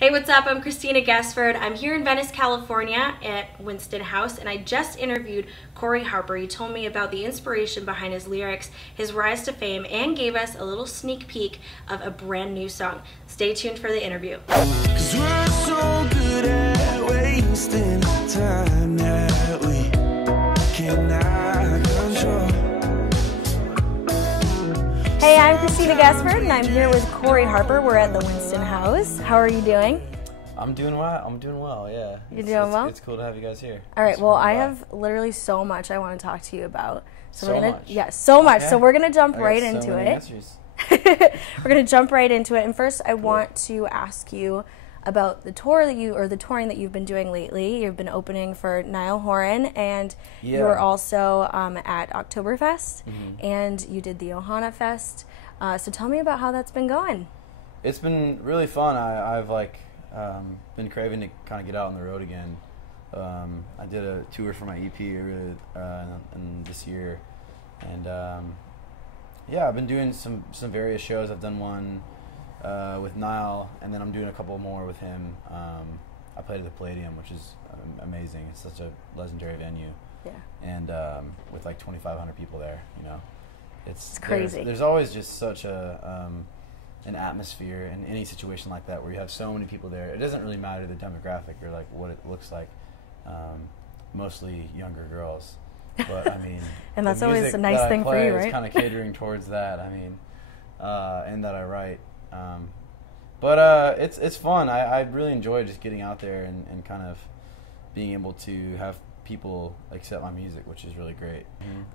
Hey, what's up? I'm Christina Gassford. I'm here in Venice, California at Winston House, and I just interviewed Corey Harper. He told me about the inspiration behind his lyrics, his rise to fame, and gave us a little sneak peek of a brand new song. Stay tuned for the interview. 'Cause we're so good at wasting time that we cannot control. Hey, I'm Christina Gassford, and I'm here with Corey Harper. We're at the Winston House. How are you doing? I'm doing well, yeah. You're doing well? It's cool to have you guys here. All right, well, I have literally so much I want to talk to you about. So much? Yeah, so much. Okay. So we're going to jump right so into many it. Answers. We're going to jump right into it. And first, I want to ask you about the touring that you've been doing lately. You've been opening for Niall Horan, and you were also at Oktoberfest, and you did the Ohana Fest. So tell me about how that's been going. It's been really fun. I've been craving to kind of get out on the road again. I did a tour for my EP in this year, and I've been doing some various shows. I've done one with Niall, and then I'm doing a couple more with him. I played at the Palladium, which is amazing. It's such a legendary venue. Yeah. And with like 2,500 people there, you know. It's crazy. There's always just such an atmosphere in any situation like that where you have so many people there. It doesn't really matter the demographic or like what it looks like. Mostly younger girls, but I mean, and that's always a nice thing for you, right? It's kind of catering towards that. I mean, and that I write. But it's fun. I really enjoy just getting out there and kind of being able to have people accept my music, which is really great.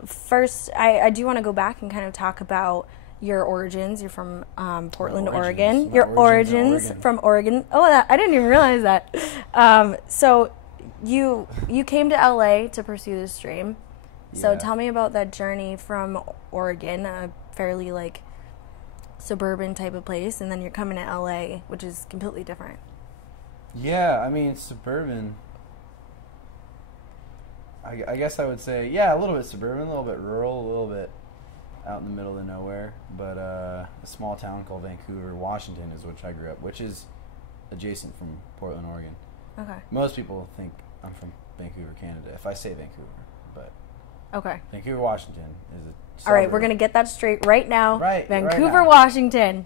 First, I do want to go back and kind of talk about your origins. You're from Portland, Oregon. Your origins from Oregon. Oh, I didn't even realize that. So you came to LA to pursue this dream. So tell me about that journey from Oregon, a fairly like suburban type of place, and then you're coming to LA, which is completely different. Yeah, I mean, suburban. I guess I would say, yeah, a little bit suburban, a little bit rural, a little bit out in the middle of nowhere. But a small town called Vancouver, Washington is which I grew up, which is adjacent from Portland, Oregon. Okay. Most people think I'm from Vancouver, Canada, if I say Vancouver. But okay. Vancouver, Washington is a suburb. All right, we're going to get that straight right now. Right. Vancouver, right now. Washington.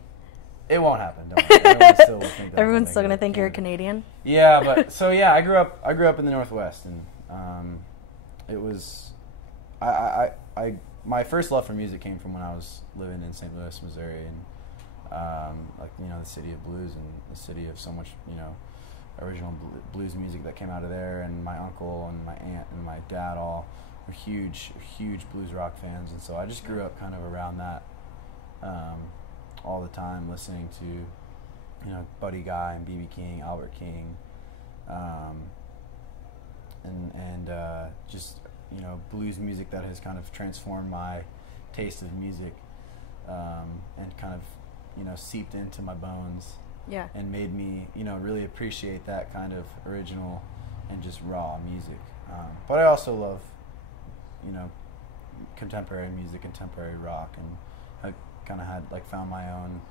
It won't happen. Don't worry. Everyone still will think that Everyone's still going to think you're a Canadian. Yeah, but so yeah, I grew up in the Northwest, and it was my first love for music came from when I was living in St. Louis, Missouri, and like, you know, the city of blues and the city of so much, you know, original blues music that came out of there. And my uncle and my aunt and my dad all were huge blues rock fans, and so I just grew up kind of around that all the time, listening to, you know, Buddy Guy and B.B. King, Albert King, and just, you know, blues music that has kind of transformed my taste of music, and kind of, you know, seeped into my bones. Yeah. And made me, you know, really appreciate that kind of original and just raw music. But I also love, you know, contemporary music, contemporary rock, and I kind of had like found my own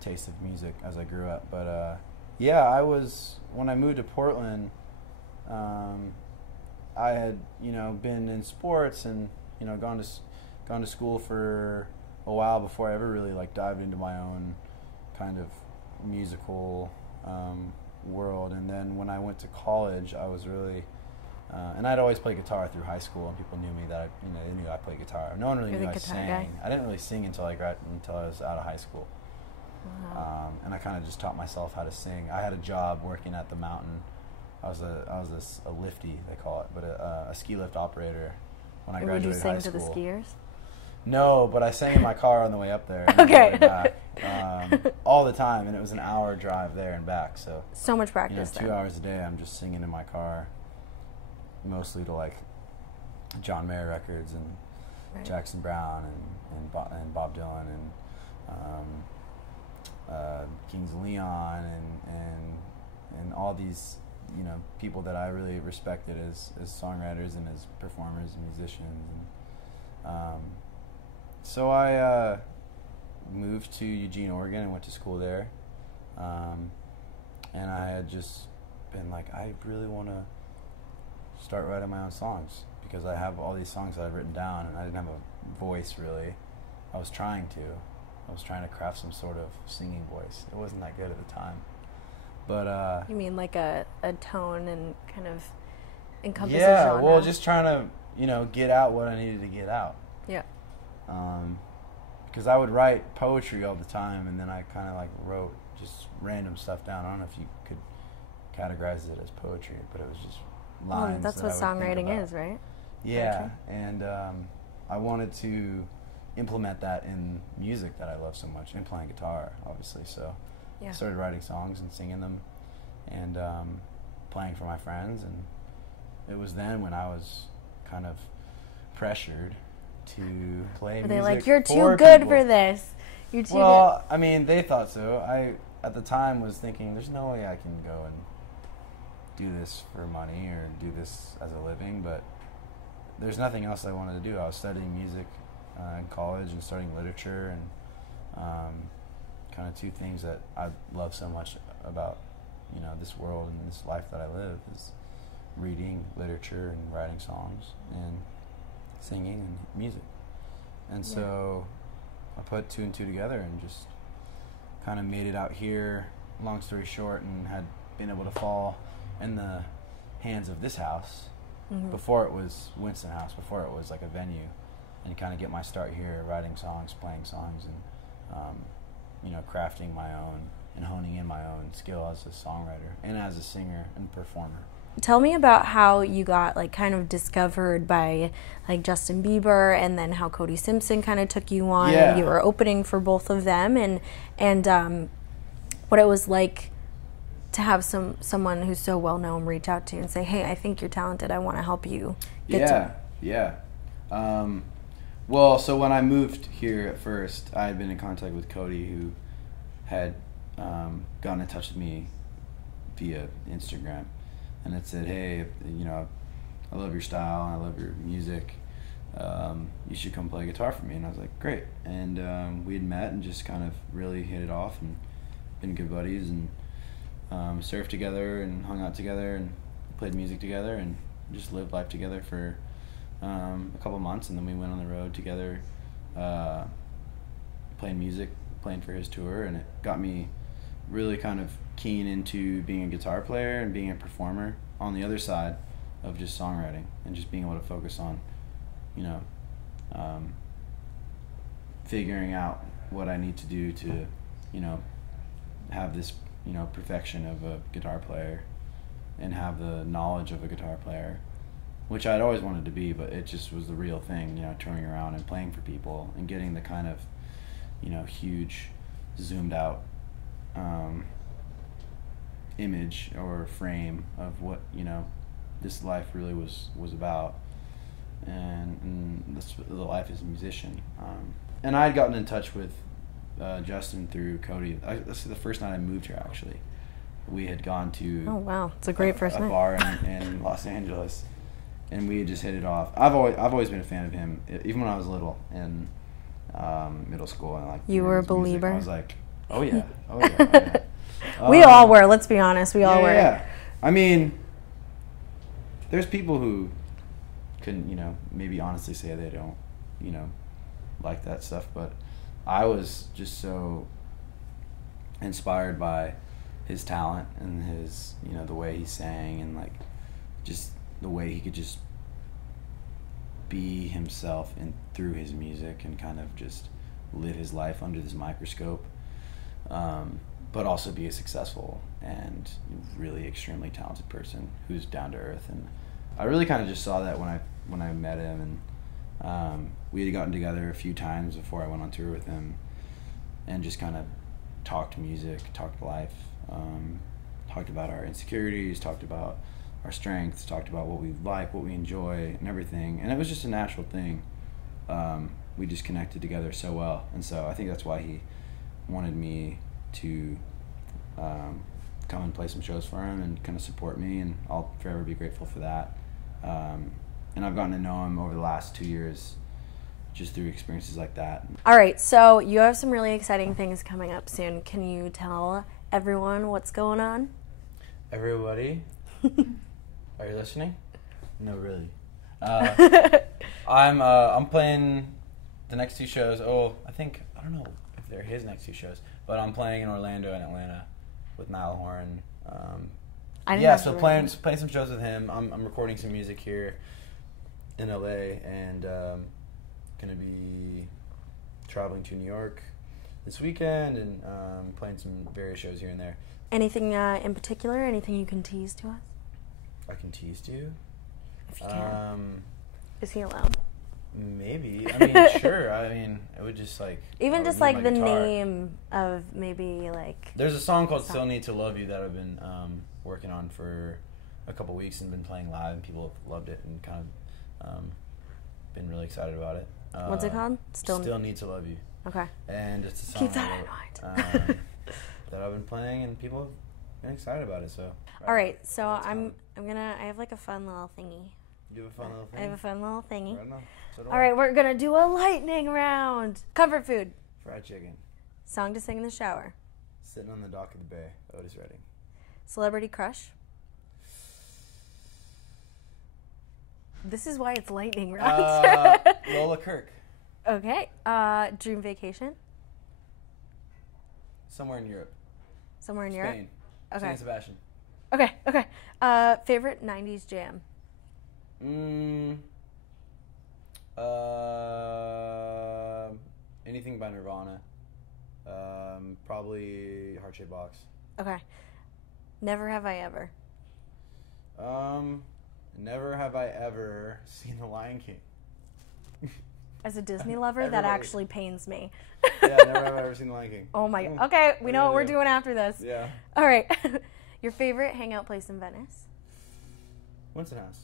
taste of music as I grew up. But yeah, when I moved to Portland, I had, you know, been in sports and, you know, gone to school for a while before I ever really like dived into my own kind of musical world. And then when I went to college, I was really and I'd always played guitar through high school, and people knew me that they knew I played guitar. No one really knew I sang. Guy. I didn't really sing until I was out of high school. Wow. And I kind of just taught myself how to sing. I had a job working at the Mountain. I was a lifty, they call it, but a ski lift operator when I graduated high school. Would you sing to the skiers? No, but I sang in my car on the way up there. And okay. On the way back, all the time, and it was an hour drive there and back. So much practice. You know, 2 hours a day, I'm just singing in my car, mostly to like John Mayer records and Jackson Browne and Bob Dylan and Kings of Leon and all these, you know, people that I really respected as songwriters and as performers and musicians. And so I moved to Eugene, Oregon, and went to school there. And I had just been like, I really want to start writing my own songs, because I have all these songs that I've written down, and I didn't have a voice really. I was trying to craft some sort of singing voice. It wasn't that good at the time. But you mean like a tone and kind of encompass a yeah, genre? well, just trying to, get out what I needed to get out. Yeah. Because I would write poetry all the time, and then I kind of like wrote just random stuff down. I don't know if you could categorize it as poetry, but it was just lines. Well, that's what songwriting is, right? Yeah, and I wanted to implement that in music that I love so much, and playing guitar, obviously. So I started writing songs and singing them, and playing for my friends. And it was then when I was kind of pressured to play music. Were they like, you're too for good people. for this? You're too Well, I mean, they thought so. I, at the time, was thinking, there's no way I can go and do this for money or do this as a living, but there's nothing else I wanted to do. I was studying music in college and studying literature, and kind of two things that I love so much about, this world and this life that I live is reading literature and writing songs and singing and music. And so I put two and two together and just kind of made it out here, long story short, and had been able to fall in the hands of this house before it was Winston House, before it was like a venue, and kind of get my start here writing songs, playing songs, and crafting my own and honing in my own skill as a songwriter and as a singer and performer. Tell me about how you got like kind of discovered by like Justin Bieber, and then how Cody Simpson kind of took you on. Yeah. You were opening for both of them, and what it was like to have someone who's so well known reach out to you and say, hey, I think you're talented, I want to help you get to. Yeah. Well, so when I moved here at first, I had been in contact with Cody, who had gotten in touch with me via Instagram, and it said, hey, I love your style, and I love your music, you should come play guitar for me. And I was like, great. And we had met and just kind of really hit it off and been good buddies, and surfed together and hung out together and played music together and just lived life together for a couple months. And then we went on the road together, playing music, playing for his tour, and it got me really kind of keen into being a guitar player and being a performer on the other side of just songwriting, and just being able to focus on figuring out what I need to do to have this perfection of a guitar player and have the knowledge of a guitar player, which I'd always wanted to be, but it just was the real thing, touring around and playing for people and getting the kind of huge zoomed out image or frame of what this life really was about, and the life as a musician. And I had gotten in touch with Justin through Cody. This is the first night I moved here, actually. We had gone to Oh wow, it's a great first night. A bar in Los Angeles, and we had just hit it off. I've always been a fan of him, even when I was little in middle school, and You were a believer. I was like, oh yeah. We all were. Let's be honest. We all were. Yeah. I mean, there's people who can, maybe honestly say they don't, like that stuff, but I was just so inspired by his talent and his, the way he sang, and like just the way he could just be himself and through his music and kind of just live his life under this microscope, but also be a successful and really extremely talented person who's down to earth. And I really kind of just saw that when I met him, and we had gotten together a few times before I went on tour with him, and just kind of talked music, talked life, talked about our insecurities, talked about our strengths, talked about what we like, what we enjoy, and everything. And it was just a natural thing. We just connected together so well, and so I think that's why he wanted me to come and play some shows for him and kind of support me, and I'll forever be grateful for that. And I've gotten to know him over the last 2 years just through experiences like that. All right, so you have some really exciting things coming up soon. Can you tell everyone what's going on? Everybody, are you listening? No, really. I'm playing the next 2 shows. I don't know if they're his next 2 shows, but I'm playing in Orlando and Atlanta with Niall Horan. So playing some shows with him. I'm recording some music here in LA, and gonna be traveling to New York this weekend, and playing some various shows here and there. Anything in particular? Anything you can tease to us? I can tease to you? If you can. Is he allowed? Maybe. I mean, sure. I mean, it would just like... Even just like the name of maybe like... There's a song called Still Need to Love You that I've been working on for a couple weeks and been playing live, and people have loved it and kind of been really excited about it. What's it called? Still Need to Love You. Okay. And it's a song keep that in mind. that I've been playing, and people have been excited about it. So. All right. So I have like a fun little thingy. You have a fun little thing? I have a fun little thingy. Right now. So All right, we're going to do a lightning round. Comfort food. Fried chicken. Song to sing in the shower. Sitting on the dock of the bay. Otis Redding. Celebrity crush. This is why it's lightning round. Lola Kirk. Okay. Dream vacation. Somewhere in Europe. Somewhere in Europe? Spain. Okay. San Sebastian. Okay. Favorite 90s jam. Anything by Nirvana. Probably Heart Shaped Box. Okay. Never have I ever. Never have I ever seen The Lion King. As a Disney lover, that actually pains me. Yeah, never have I ever seen The Lion King. Oh my god. Okay, we know what we're doing after this. Yeah. All right. Your favorite hangout place in Venice? Winston House.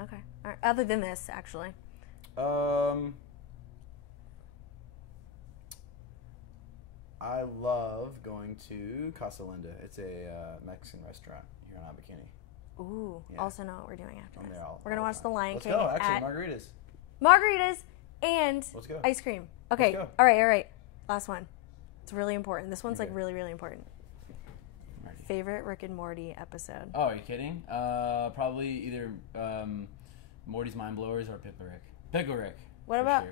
Okay. All right. Other than this, actually. I love going to Casa Linda. It's a Mexican restaurant here in Albuquerque. Ooh. Yeah. Also know what we're doing after this. We're going to watch The Lion King. Let's go. Actually, margaritas. Margaritas and Let's go. Ice cream. Okay. Let's go. All right. Last one. It's really important. This one's like really, really important. Favorite Rick and Morty episode? Oh, are you kidding? Probably either Morty's Mind Blowers or Pickle Rick. Pickle Rick. What about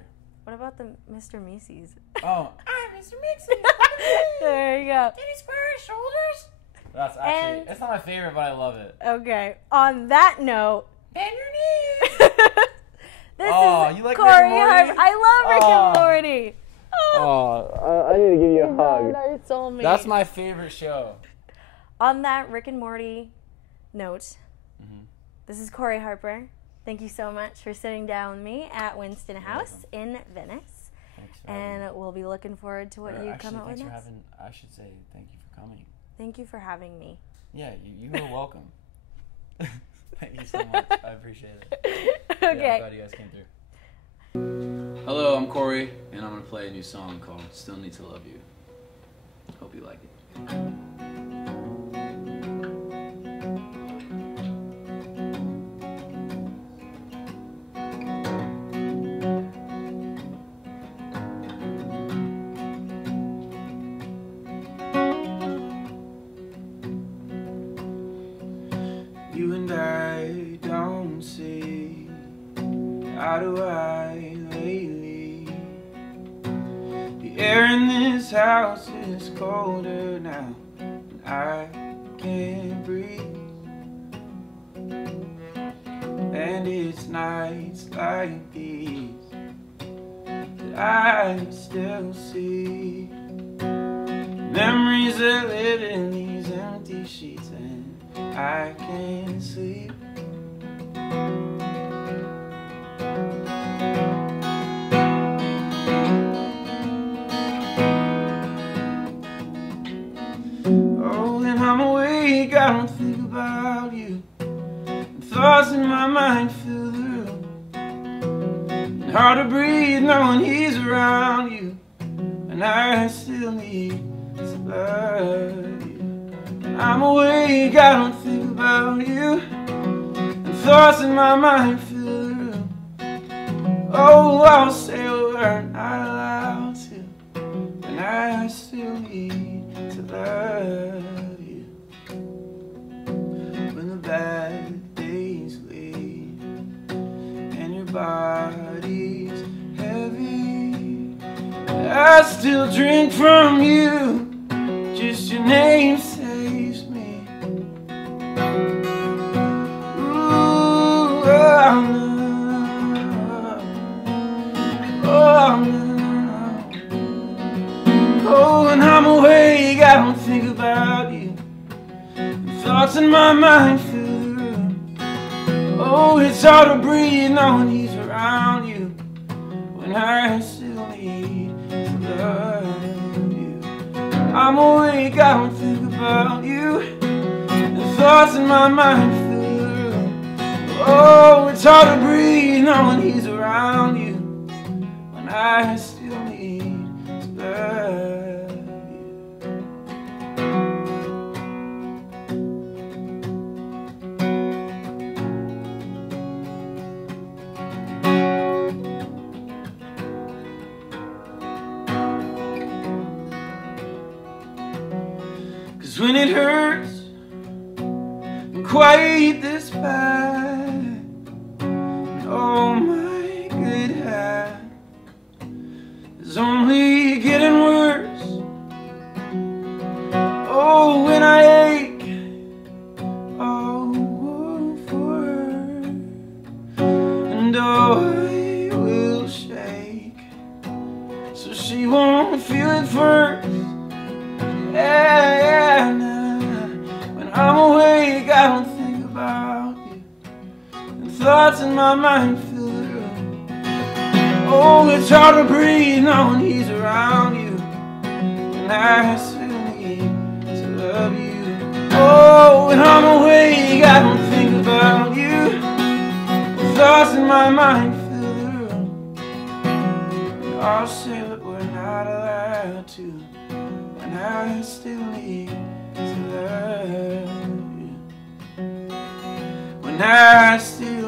the Mr. Macy's? Oh, I'm Mr. Macy's. There you go. Did he square his shoulders? That's actually, it's not my favorite, but I love it. Okay. On that note, bend your knees. This is you like Corey Rick and Morty? Harper. I love Rick and Morty. I need to give you a hug. No, it's all me. That's my favorite show. On that Rick and Morty note, This is Corey Harper. Thank you so much for sitting down with me at Winston House in Venice. Thanks for and we'll be looking forward to what you come up with next. I should say thank you for coming. Thank you for having me. Yeah, you are welcome. Thank you so much. I appreciate it. Okay. Yeah, I'm glad you guys came through. Hello, I'm Corey, and I'm going to play a new song called Still Need to Love You. Hope you like it. You and I don't see eye to eye lately. The air in this house is colder now, and I can't breathe. And it's nights like these that I still see memories that live in these empty sheets, and I can't sleep. Oh, when I'm awake, I don't think about you. And thoughts in my mind fill the room, and hard to breathe knowing he's around you, and I still need to love you. When I'm awake, I don't think about you, and thoughts in my mind fill the room. Oh, I'll say a word not allowed to, and I still need to love drink from you, just your name saves me. Ooh, oh no, oh no. Oh, when I'm awake, I don't think about you. Thoughts in my mind fill the room. Oh, it's hard to breathe knowing he's around you, when I still need to love you. I'm awake, I don't think about you. The thoughts in my mind fill the room. Oh, it's hard to breathe knowing he's around you, when I still need to love you. 'Cause when it hurts quite this bad, oh my good hand is only getting worse. Oh, when I ache, oh, for her, and oh, I will shake so she won't feel it first. Yeah, nah. When I'm awake, I don't think about you, and thoughts in my mind fill the room. Oh, it's hard to breathe knowing he's around you, and I still need to love you. Oh, when I'm awake, I don't think about you, and thoughts in my mind fill the room. And I'll say that we're not allowed to, and I still need to love you, when I still